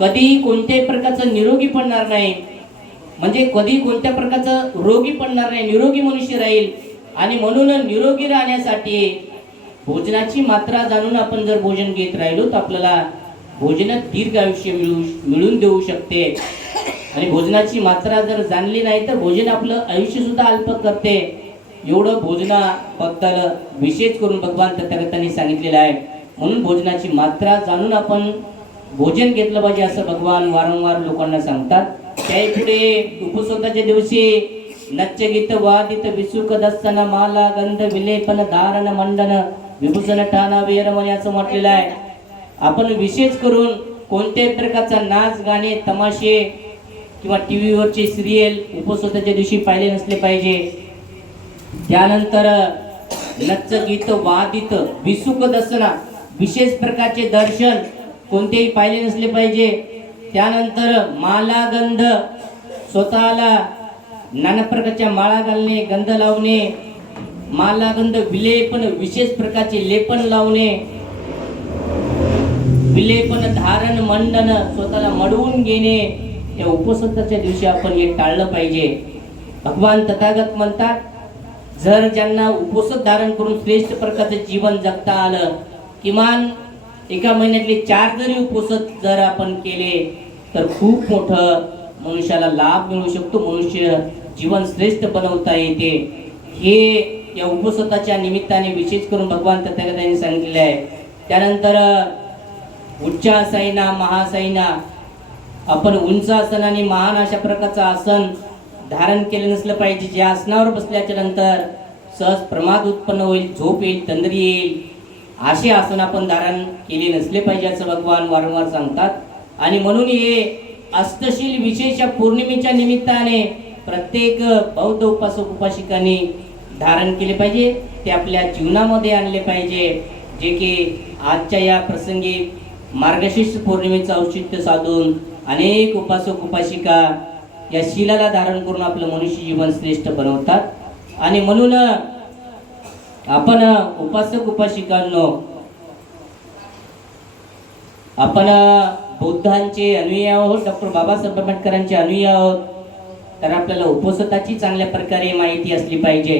कधी कोणत्याही प्रकारचं निरोगी पडणार नाही, म्हणजे कधी कोणत्या प्रकारचं रोगी पडणार नाही, निरोगी मनुष्य राहील. आणि म्हणून निरोगी राहण्यासाठी भोजनाची मात्रा जाणून आपण जर भोजन घेत राहिलो तर आपल्याला भोजनात दीर्घ आयुष्य मिळून देऊ शकते. आणि भोजनाची मात्रा जर जाणली नाही तर भोजन आपलं आयुष्य सुद्धा अल्प करते. एवढं भोजनाबद्दल विशेष करून भगवान तथागतांनी सांगितलेलं आहे. म्हणून भोजनाची मात्रा जाणून आपण भोजन घेतलं पाहिजे असं भगवान वारंवार लोकांना सांगतात. त्याही पुढे उपसोताच्या दिवशी नच्च गीत वादित विसुक दस्तन माला गंध विलेपन धारण मंडन विभूषण ठाणा वेरमणी असं म्हटलेलं आहे. आपण विशेष करून कोणत्याही प्रकारचा नाच गाणे तमाशे किंवा टीव्हीवरचे सिरियल उपवासाच्या दिवशी पाहिले नसले पाहिजे. त्यानंतर नच्च गीत वादित विसुक दसना विशेष प्रकारचे दर्शन कोणतेही पाहिले नसले पाहिजे. त्यानंतर मालागंध स्वतःला नाना प्रकारच्या माळा घालणे, गंध लावणे, मालागंध विलेपन विशेष प्रकारचे लेपन लावणे, विलेपन धारण मंडन स्वतःला मडवून घेणे, या उपवासाच्या दिवशी आपण हे टाळलं पाहिजे. भगवान तथागत म्हणतात, जर ज्यांना उपवास धारण करून श्रेष्ठ प्रकारचे जीवन जगता आलं, किमान एका महिन्यातले 4 जरी उपवास जर आपण केले तर खूप मोठं मनुष्याला लाभ मिळू शकतो. मनुष्य जीवन श्रेष्ठ बनवता येते. हे या उपवासाच्या निमित्ताने विशेष करून भगवान तथागतांनी सांगितले आहे. त्यानंतर उच्चासैना महासैना आपण उंच आसन आणि महान अशा प्रकारचं आसन धारण केलं नसलं पाहिजे. ज्या आसनावर बसल्याच्या नंतर सहज प्रमाद उत्पन्न होईल, झोप येईल, तंद्री येईल, असे आसन आपण धारण केले नसले पाहिजे असं भगवान वारंवार सांगतात. आणि म्हणून हे अष्टशील विशेष पौर्णिमेच्या निमित्ताने प्रत्येक बौद्ध उपासक उपासिकांनी धारण केले पाहिजे. ते आपल्या जीवनामध्ये आणले पाहिजे, जे की आजच्या या प्रसंगी मार्गशीर्ष पौर्णिमेचं औचित्य साधून अनेक उपासक उपासिका या शिलाला धारण करून आपलं मनुष्य जीवन श्रेष्ठ बनवतात. आणि म्हणून आपण उपासक उपासिकांनो, आपण बुद्धांचे अनुयायी आहोत, डॉक्टर बाबासाहेब आंबेडकरांचे अनुयायी आहोत. तर आपल्याला उपवासाची चांगल्या प्रकारे माहिती असली पाहिजे,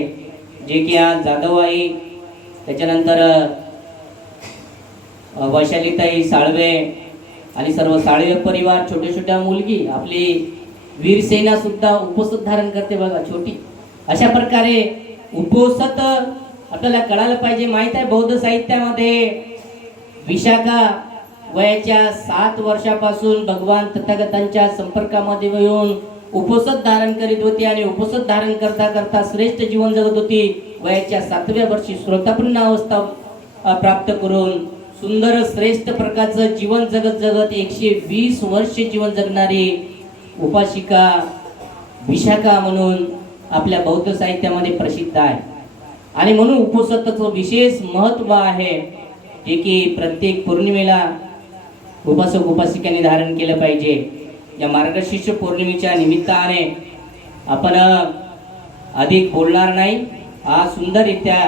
जे की आज जाधव आई, त्याच्यानंतर वैशालीताई साळवे आणि सर्व साळवे परिवार, छोट्या छोट्या मुलगी, आपली वीरसेना सुद्धा उपवास धारण करते बघा, छोटी. अशा प्रकारे उपवासात आपल्याला कळायला पाहिजे. माहित आहे बौद्ध साहित्यामध्ये विशाखा वयाच्या 7 वर्षापासून भगवान तथागतांच्या संपर्कामध्ये येऊन उपवास धारण करीत होती आणि उपवास धारण करता करता श्रेष्ठ जीवन जगत होती. वयाच्या 7व्या वर्षी श्रोतापन्न अवस्था प्राप्त करून सुंदर श्रेष्ठ प्रकारचं जीवन जगत जगत 120 वर्ष जीवन जगणारी उपासिका विशाखा म्हणून आपल्या बौद्ध साहित्यामध्ये प्रसिद्ध आहे. आणि म्हणून उपवासाचं विशेष महत्त्व आहे, जे की प्रत्येक पौर्णिमेला उपासक उपासिकांनी धारण केलं पाहिजे. या मार्गशीर्ष पौर्णिमेच्या निमित्ताने आपण अधिक बोलणार नाही. आज सुंदररित्या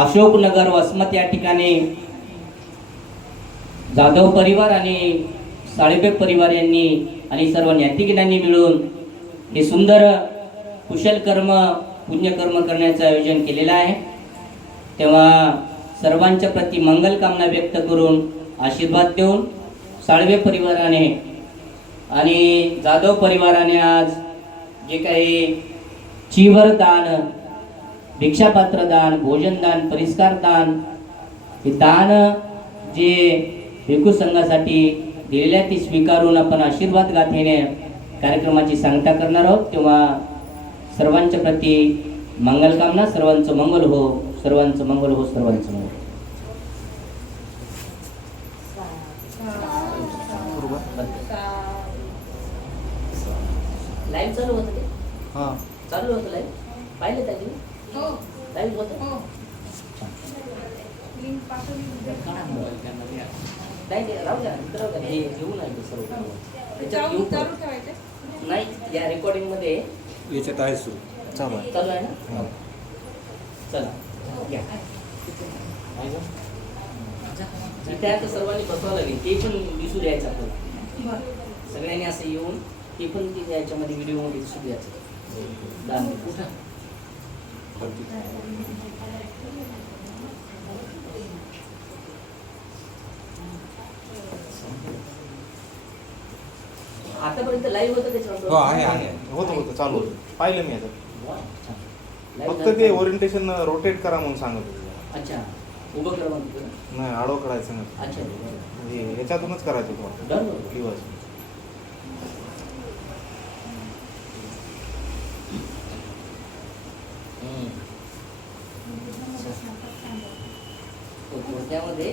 अशोकनगर वसमत या ठिकाणी जाधव परिवार आणि साळवे परिवार यांनी आणि सर्व ज्ञातिगिनांनी मिळून हे सुंदर कुशल कर्म पुण्यकर्म करण्याचं आयोजन केलेलं आहे. तेव्हा सर्वांच्या प्रती मंगल कामना व्यक्त करून आशीर्वाद देऊन साळवे परिवाराने आणि जाधव परिवाराने आज जे काही चिवर दान, भिक्षापात्र दान, भोजन दान, परिष्कार दान, हे दान जे भिक्खू संघासाठी दिलेल्या ती स्वीकारून आपण आशीर्वाद गाथेने कार्यक्रमाची सांगता करणार आहोत. तेव्हा सर्वांच्या प्रती मंगल कामना. सर्वांचं मंगल हो, सर्वांचं मंगल हो, सर्वांचं मंगल. लाईव्ह चालू होतं ते? हां चालू होतं लाईव्ह. पाहिलं त्याची लाईव्ह होतं. राहू द्या, हे घेऊन आहे सर्व नाही, या रेकॉर्डिंग मध्ये याच्यात आहे सुरू चालू आहे ना. चला या. इथे आता सर्वांनी बसवावं लागेल, ते पण दिसू द्यायचं आपल्याला. सगळ्यांनी असं येऊन ते पण याच्यामध्ये व्हिडिओमध्ये दिसू द्यायचं. दान कुठं आतापर्यंत लाईव्ह होतं त्याच्यावर? हो आहे होतं चालू होतं, पाहिलं मी याचं. फक्त ते ओरिएंटेशन रोटेट करा म्हणून सांगत होते. अच्छा, उभं करा म्हणतो नाही, आडवं करायचं नाही. अच्छा, म्हणजे ह्याच्यातूनच करायचं तुम्हाला दिवस. त्यामध्ये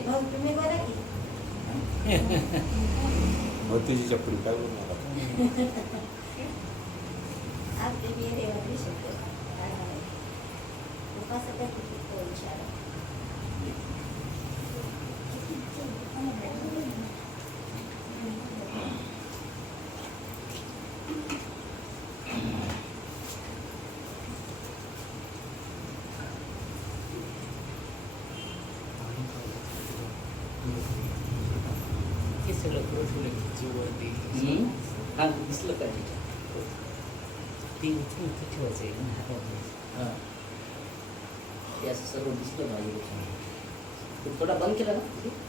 भरतीची चप्पल काय बोलू नका. हे सगळं हम्म? हा दिसलं पाहिजे ते उचलून इथे ठेवायचं आहे ना हातावर. हां हे असं सर्व दिसलं पाहिजे. तू थोडा बंद केला ना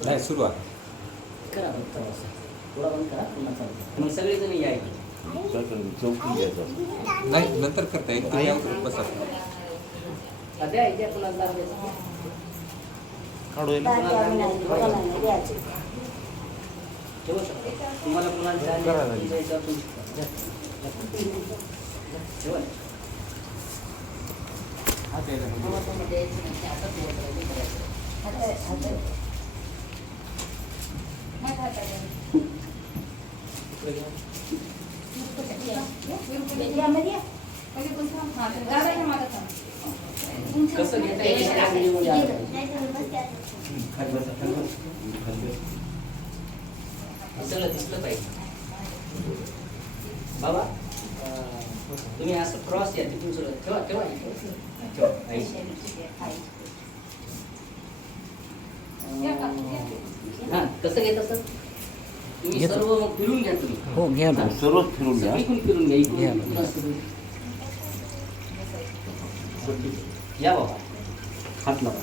नाही सुरू आहे. करा बंद करा असं. थोडा बंद करा पुन्हा चालतं. मग सगळेजण यायचे. चौकी घ्यायचं. नाही नंतर करता येईल तुम्ही यावर बसा. द्या इथे पुन्हा दार द्यायचं. काढू येईल. ठेवू शकतो तुम्हाला पुन्हा करा झाली. ठेवा. हा द्यायला कसं घेता येईल त्या व्हिडिओमध्ये आलं पाहिजे. खाली बसा, खाली बसा. हे सगळं दिसलं पाहिजे. बाबा तुम्ही असं क्रॉस या तिथून सगळं ठेवा ठेवा ठेवा. हां कसं घेत असत तुम्ही सर्व मग फिरून घ्या तुम्ही. हो घ्या ना. सर्वच फिरून घ्या. इकडून फिरून घ्या इकडून असं. या बाबा हात लावा.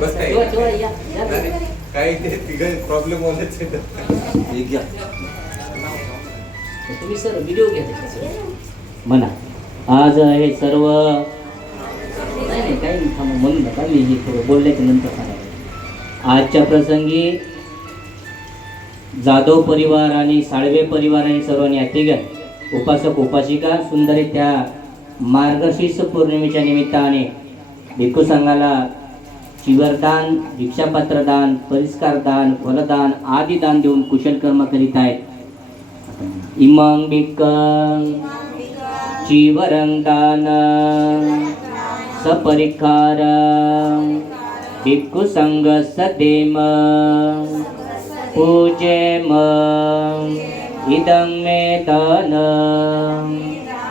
बसता ठेवा, ठेवा, येईल. या, या. काही ते तिघं प्रॉब्लेम होण्याचे. एक घ्या. तुम्ही सर व्हिडिओ घ्या त्याचा. म्हणा आज हे सर्व नाही नाही काही नाही थांबा म्हणू नका मी हे थोडं बोलल्याच्या नंतर सांगा. आजच्या प्रसंगी जाधव परिवार आणि साळवे परिवार आणि सर्वांनी अतिगत उपासक उपासिका सुंदररित्या मार्गशीर्ष पौर्णिमेच्या निमित्ताने भिक्खू संघाला चिवरदान, दीक्षापत्रदान, परिष्कारदान, फलदान आदी दान देऊन कुशल कर्म करीत आहेत. इमं भिक्खं चिवरं दान सपरिखार भिक्खु संघस्य देम पूजेम इदं मे दान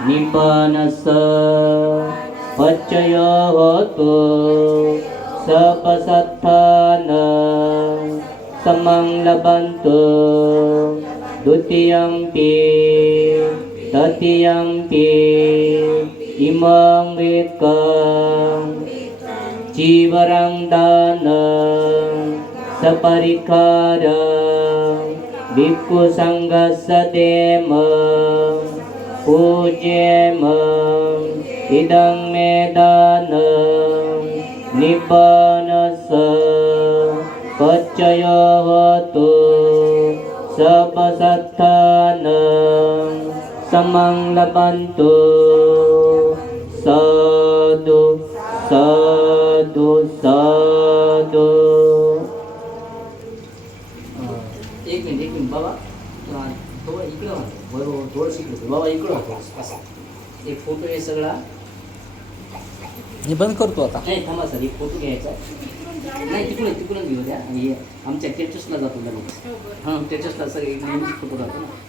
निपनस पच्चयो होतो सपसत्थान समं लभन्तु द्वितीयम्पि तृतीयम्पि इमं भिक्खं चिवरं दान सपरिखार भिक्खु संघस्य देम पूजेम इदं मे दान निपनस पच्चयो होतो सपसत्थान समं लभन्तु साधु साधु साधु. एक मिनिट बाबा थोडं इकडं होतं बरोबर थोडंसं इकडं बाबा इकडं होतं असं एक फोटो आहे सगळा. हे बंद करतो आता. नाही थांबा सर एक फोटो घ्यायचा नाही तिकडून घेऊ द्या आणि आमच्या टेचसला जातो लगेच. हां टेचसला सर एक फोटो राहतो ना.